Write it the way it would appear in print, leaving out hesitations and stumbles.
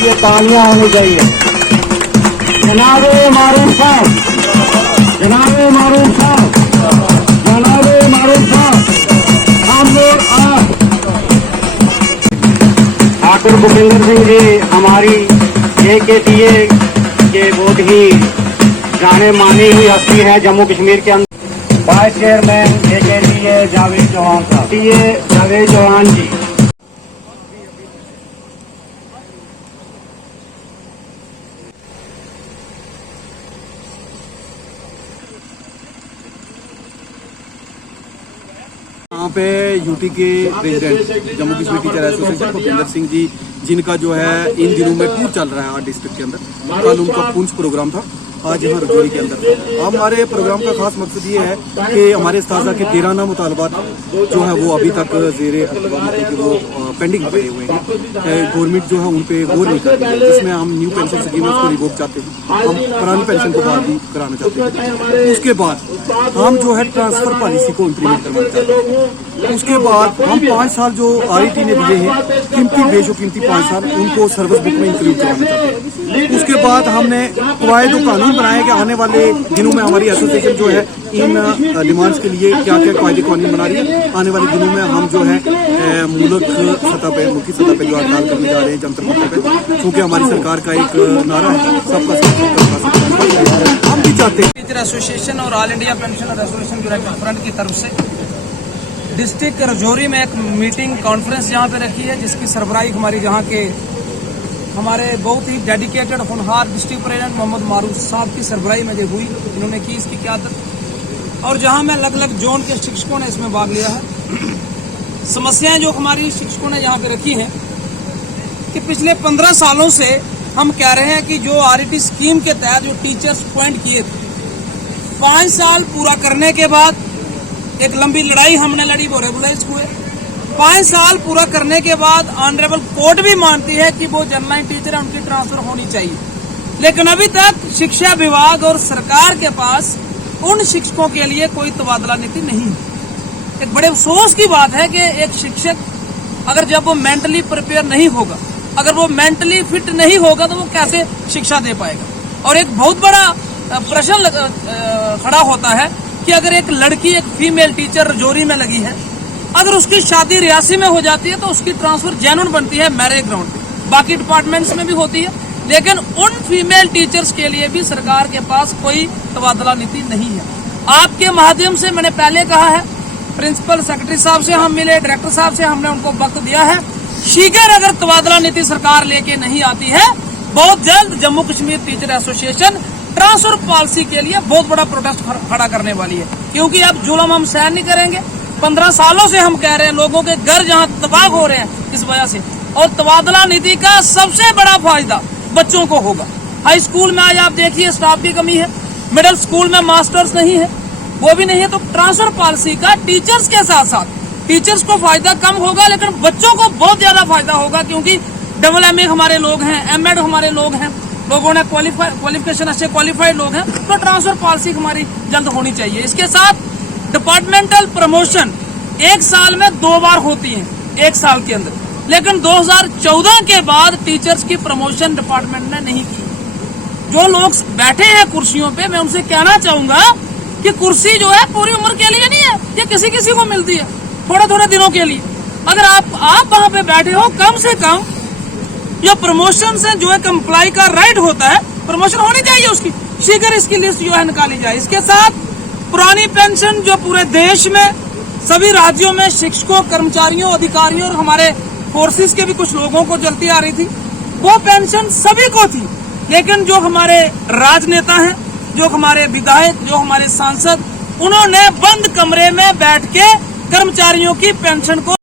लिए तालियां होनी चाहिए। जनाबे मारूफ साहब, जनाबे मारूफ साहब, जनाबे मारूफ साहब, हम लोग ठाकुर भूपेंद्र सिंह जी हमारी JKTA के बहुत ही जाने मानी हुई हस्ती है जम्मू कश्मीर के अंदर। Vice chairman JKTA Javed Chauhan sahab, Javed Chauhan ji. यहाँ पे यूटी के president Jammu Kashmir teacher association Bhupendra Singh ji, जिनका जो है इन दिनों में टूर चल रहा है हर डिस्ट्रिक्ट के अंदर। कल उनका पुंछ प्रोग्राम था, आज यहाँ रजौरी के अंदर। हमारे प्रोग्राम का खास मकसद ये है कि हमारे इस्ताज़ा के 13 मुतालबात जो है वो अभी तक ज़ेरे वो पेंडिंग पड़े हुए हैं। गवर्नमेंट जो है उन पे गौर नहीं कर रही है, जिसमें हम न्यू पेंशन स्कीम उसको रिवोक चाहते हैं, हम पुरानी पेंशन को बहाल कराना चाहते हैं। उसके बाद हम जो है ट्रांसफर पॉलिसी को इम्प्लीमेंट करना चाहते हैं। उसके बाद हम 5 साल जो RET ने दिए हैं, कीमती बेशुकीमती 5 साल, उनको सर्विस बुक में इंक्लूड कराना चाहते हैं। उसके बाद हमने कवायद कानून बनाए कि आने वाले दिनों में हमारी एसोसिएशन जो है इन डिमांड्स के लिए क्या क्या कायदे कानून बना रही है। आने वाले दिनों में हम जो है मुल्क सतह पे, मुल्की सतह पे जो हड़ताल करने जा रहे हैं जंतर मंतर पे, क्योंकि हमारी सरकार का एक नारा है सबका साथ। हम भी चाहते हैं टीचर एसोसिएशन और all India pensioner association United front की तरफ से डिस्ट्रिक्ट रजौरी में एक मीटिंग कॉन्फ्रेंस यहाँ पे रखी है, जिसकी सरबराही हमारी जहाँ के हमारे बहुत ही डेडिकेटेड होनहार डिस्ट्रिक्ट प्रेसिडेंट मोहम्मद मारूफ साहब की सरबराही में हुई। इन्होंने की इसकी क़यादत, और जहाँ में अलग अलग जोन के शिक्षकों ने इसमें भाग लिया है। समस्याएं जो हमारी शिक्षकों ने यहाँ पे रखी हैं कि पिछले 15 सालों से हम कह रहे हैं कि जो RET स्कीम के तहत जो टीचर्स अपॉइंट किए थे, 5 साल पूरा करने के बाद एक लंबी लड़ाई हमने लड़ी, वो रेगुलराइज हुए। 5 साल पूरा करने के बाद ऑनरेबल कोर्ट भी मानती है कि वो जनरल लाइन टीचर है, उनकी ट्रांसफर होनी चाहिए। लेकिन अभी तक शिक्षा विभाग और सरकार के पास उन शिक्षकों के लिए कोई तबादला नीति नहीं है। एक बड़े अफसोस की बात है कि एक शिक्षक अगर जब वो मेंटली प्रिपेयर नहीं होगा, अगर वो मेंटली फिट नहीं होगा, तो वो कैसे शिक्षा दे पाएगा। और एक बहुत बड़ा प्रश्न खड़ा होता है कि अगर एक लड़की, एक फीमेल टीचर रजौरी में लगी है, अगर उसकी शादी रियासी में हो जाती है तो उसकी ट्रांसफर जेन्युइन बनती है मैरिज ग्राउंड पे, बाकी डिपार्टमेंट्स में भी होती है। लेकिन उन फीमेल टीचर्स के लिए भी सरकार के पास कोई तबादला नीति नहीं है। आपके माध्यम से मैंने पहले कहा है, प्रिंसिपल सेक्रेटरी साहब से हम मिले, डायरेक्टर साहब से हमने उनको वक्त दिया है। शीघ्र अगर तबादला नीति सरकार लेके नहीं आती है, बहुत जल्द Jammu Kashmir teacher association transfer policy के लिए बहुत बड़ा प्रोटेस्ट खड़ा करने वाली है। क्योंकि अब जुल्म हम सहन नहीं करेंगे। 15 सालों से हम कह रहे हैं, लोगों के घर जहां तबाह हो रहे हैं इस वजह से। और तबादला नीति का सबसे बड़ा फायदा बच्चों को होगा। हाई स्कूल में आज आप देखिए स्टाफ की कमी है, मिडिल स्कूल में मास्टर्स नहीं है, वो भी नहीं है। तो ट्रांसफर पॉलिसी का टीचर्स के साथ साथ टीचर्स को फायदा कम होगा, लेकिन बच्चों को बहुत ज्यादा फायदा होगा। क्योंकि MA हमारे लोग हैं, MEd हमारे लोग हैं, लोगों ने क्वालिफिकेशन अच्छे क्वालिफाइड लोग हैं। तो ट्रांसफर पॉलिसी हमारी जल्द होनी चाहिए। इसके साथ डिपार्टमेंटल प्रमोशन 1 साल में 2 बार होती है, 1 साल के अंदर। लेकिन 2014 के बाद टीचर्स की प्रमोशन डिपार्टमेंट ने नहीं की। जो लोग बैठे हैं कुर्सियों पे, मैं उनसे कहना चाहूंगा कि कुर्सी जो है पूरी उम्र के लिए नहीं है, ये किसी किसी को मिलती है थोड़े थोड़े दिनों के लिए। अगर आप वहां पे बैठे हो, कम से कम जो प्रमोशन से जो है एम्प्लॉय का राइट होता है, प्रमोशन होनी चाहिए उसकी। शीघ्र इसकी लिस्ट जो है निकाली जाए। इसके साथ पुरानी पेंशन जो पूरे देश में सभी राज्यों में शिक्षकों, कर्मचारियों, अधिकारियों और हमारे फोर्सेस के भी कुछ लोगों को चलती आ रही थी, वो पेंशन सभी को थी। लेकिन जो हमारे राजनेता हैं, जो हमारे विधायक, जो हमारे सांसद, उन्होंने बंद कमरे में बैठ के कर्मचारियों की पेंशन को